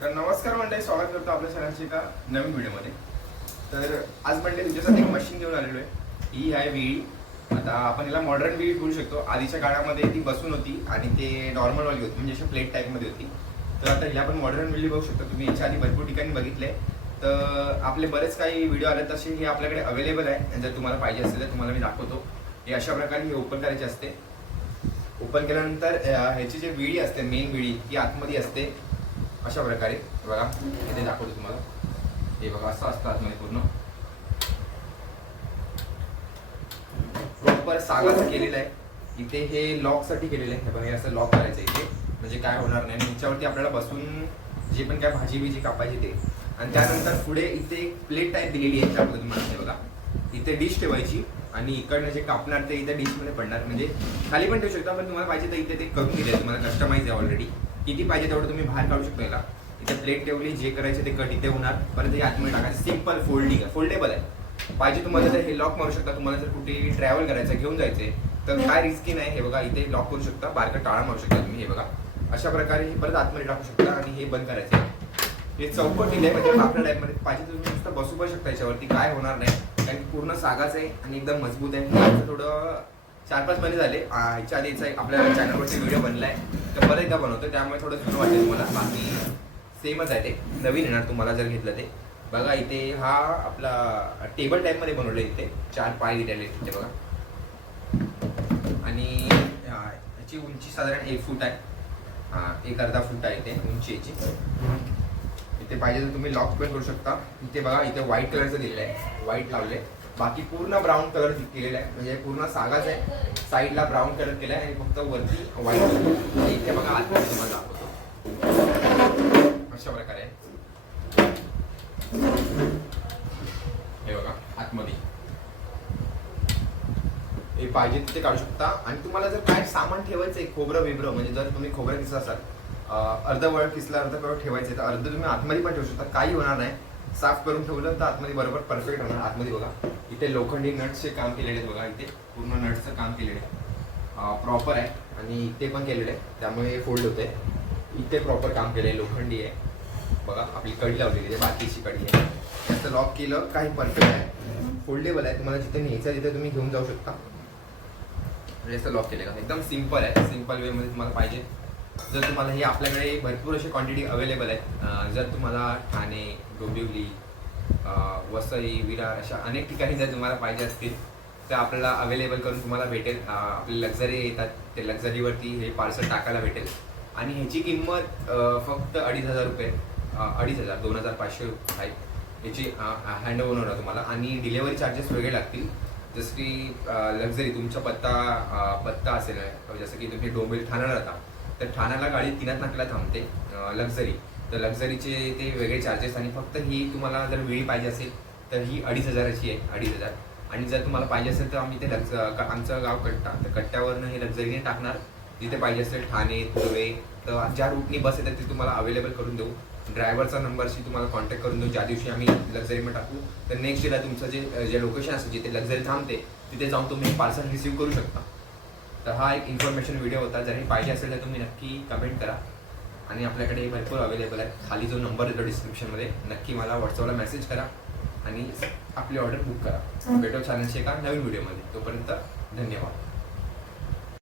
तर नमस्कार मंडळी, स्वागत करतो आपल्या सगळ्यांच्या एका नवीन व्हिडिओमध्ये. तर आज मंडळी तुमच्यासाठी एक मशीन घेऊन आलेलो आहे. ही आहे विळी. आता आपण याला मॉडर्न विळी बोलू शकतो. आधीच्या काळामध्ये ती बसून होती आणि ते नॉर्मलवाली होती, म्हणजे अशी प्लेट टाईपमध्ये होती. तर आता ही आपण मॉडर्न विळी बघू शकतो. तुम्ही याच्या आधी भरपूर ठिकाणी बघितले. तर आपले बरेच काही व्हिडिओ आले तसे हे आपल्याकडे अवेलेबल आहे. जर तुम्हाला पाहिजे असेल तर तुम्हाला मी दाखवतो. हे अशा प्रकारे हे ओपन करायचे असते. ओपन केल्यानंतर ह्याची जी विळी असते, मेन विळी, ती आतमध्ये असते अशा प्रकारे. बघा इथे दाखवतो तुम्हाला. हे बघा असं असतं आतमध्ये पूर्ण प्रॉपर सागाचं केलेलं आहे. इथे हे लॉक साठी केलेलं आहे. बघा हे असं लॉक करायचं इथे, म्हणजे काय होणार नाही. आणि याच्यावरती आपल्याला बसून जे पण काय भाजी बिजी कापायची ते. आणि त्यानंतर पुढे इथे एक प्लेट टाईप दिलेली आहे त्यामध्ये तुम्हाला. बघा इथे डिश ठेवायची आणि इकडनं जे कापणार ते इथे डिशमध्ये पडणार. म्हणजे खाली पण ठेवू शकता, पण तुम्हाला पाहिजे तर इथे ते करून दिले. तुम्हाला कस्टमाइज आहे ऑलरेडी. किती पाहिजे तेवढं तुम्ही बाहेर काढू शकता. याला इथे प्लेट ठेवली, जे करायचे ते कट इथे होणार. परत हे आतमध्ये टाकायचं. सिम्पल फोल्डिंग आहे, फोल्डेबल आहे. पाहिजे तुम्हाला तर हे लॉक मारू शकता. तुम्हाला जर कुठे ट्रॅव्हल करायचं, घेऊन जायचंय तर काय रिस्की नाही. हे बघा इथे लॉक करू शकता, बारका टाळा मारू शकता तुम्ही. हे बघा अशा प्रकारे हे परत आतमध्ये टाकू शकता आणि हे बंद करायचं. हे चौकट दिलंय, म्हणजे आपल्या टाईपमध्ये पाहिजे तर तुम्ही नुसतं बसू पण शकता याच्यावरती, काय होणार नाही. कारण पूर्ण सागाच आहे आणि एकदम मजबूत आहे. थोडं 4-5 महिने झाले ह्याच्या आधी याचा आपल्या चॅनलवरती व्हिडिओ बनलाय, तर परत एकदा बनवतो. त्यामुळे थोडं जुनं वाटेल तुम्हाला. बाकी सेमच आहे, ते नवीन येणार तुम्हाला जर घेतलं ते. बघा इथे हा आपला टेबल टाईपमध्ये बनवलं. इथे 4 पाय दिलेले तिथे बघा. आणि याची उंची साधारण 1 फूट आहे. 1-अर्धा फूट आहे इथे उंची याची. इथे पाहिजे तर तुम्ही लॉक पण करू शकता. इथे बघा इथे व्हाईट कलरचं दिलेलं आहे, व्हाईट लावले. बाकी पूर्ण ब्राऊन कलर केलेला आहे, म्हणजे पूर्ण सागाच आहे. साईडला ब्राऊन कलर केला आहे आणि फक्त वरती व्हाईट. इथे बघा आतमध्ये तुम्हाला दाखवतो अशा प्रकारे. हे बघा आतमध्ये हे पाहिजे तिथे काढू शकता. आणि तुम्हाला जर काय सामान ठेवायचंय, खोबरं बिबरं, म्हणजे जर तुम्ही खोबरं किसलं असाल, अर्धवळ किसला अर्धवळ ठेवायचं तर अर्ध तुम्ही आतमध्ये पण ठेवू शकता, काही होणार नाही. साफ करून ठेवलं तर आतमध्ये बरोबर परफेक्ट होणार. आतमध्ये बघा इथे लोखंडी नट्सचे काम केलेले आहेत. बघा इथे पूर्ण नट्सचं काम केलेलं आहे, प्रॉपर आहे. आणि इथे पण केलेलं आहे, त्यामुळे फोल्ड होते. इथे प्रॉपर काम केलं आहे, लोखंडी आहे. बघा आपली कडी लावलेली आहे, बाकीची कडी आहे. जास्त लॉक केलं काही परफेक्ट आहे, फोल्डेबल आहे. तुम्हाला जिथे न्यायचं तिथे तुम्ही घेऊन जाऊ शकता. जास्त लॉक केलं का एकदम सिम्पल आहे. सिम्पल वेमध्ये तुम्हाला पाहिजे जर तुम्हाला हे आपल्याकडे भरपूर अशी क्वांटिटी अवेलेबल आहे. जर तुम्हाला ठाणे, डोंबिवली, वसई, विरार अशा अनेक ठिकाणी जर तुम्हाला पाहिजे असतील तर आपल्याला अवेलेबल करून तुम्हाला भेटेल. आपले लक्झरी येतात, ते लक्झरीवरती हे पार्सल टाकायला भेटेल. आणि ह्याची किंमत फक्त 2,500 रुपये, 2,500, 2,500 आहे याची. हँड ओव्हर होणार तुम्हाला. आणि डिलेवरी चार्जेस वेगळे लागतील. जसं की लक्झरी तुमचा पत्ता असेल, जसं की तुम्ही डोंबिवली ठाण्याला राहता तर ठाण्याला गाडी 3 नाक्याला थांबते लक्झरी. तर लक्झरीचे ते वेगळे चार्जेस. आणि फक्त ही तुम्हाला जर वेळी पाहिजे असेल तर ही 2,500ची आहे, 2,500. आणि जर तुम्हाला पाहिजे असेल तर आम्ही ते आमचं गाव कट्टा, तर कट्ट्यावरनं हे लक्झरीने टाकणार. जिथे पाहिजे असेल ठाणे, तुर्वे, तर ज्या रूटनी बस येतात ते तुम्हाला अवेलेबल करून देऊ. ड्रायव्हरचा नंबरशी तुम्हाला कॉन्टॅक्ट करून देऊ. ज्या दिवशी आम्ही लक्झरीमध्ये टाकू तर नेक्स्ट डेला तुमचं जे लोकेशन असेल जिथे लक्झरी थांबते तिथे जाऊन तुम्ही पार्सल रिसीव्ह करू शकता. तर हा एक इन्फॉर्मेशन व्हिडिओ होता. जर हे पाहिजे असेल तर तुम्ही नक्की कमेंट करा. आणि आपल्याकडे भरपूर अवेलेबल आहे. खाली जो नंबर येतो डिस्क्रिप्शनमध्ये, नक्की मला व्हॉट्सअपला मेसेज करा आणि आपली ऑर्डर बुक करा. भेटू चॅनलची एका नवीन व्हिडिओमध्ये. तोपर्यंत धन्यवाद.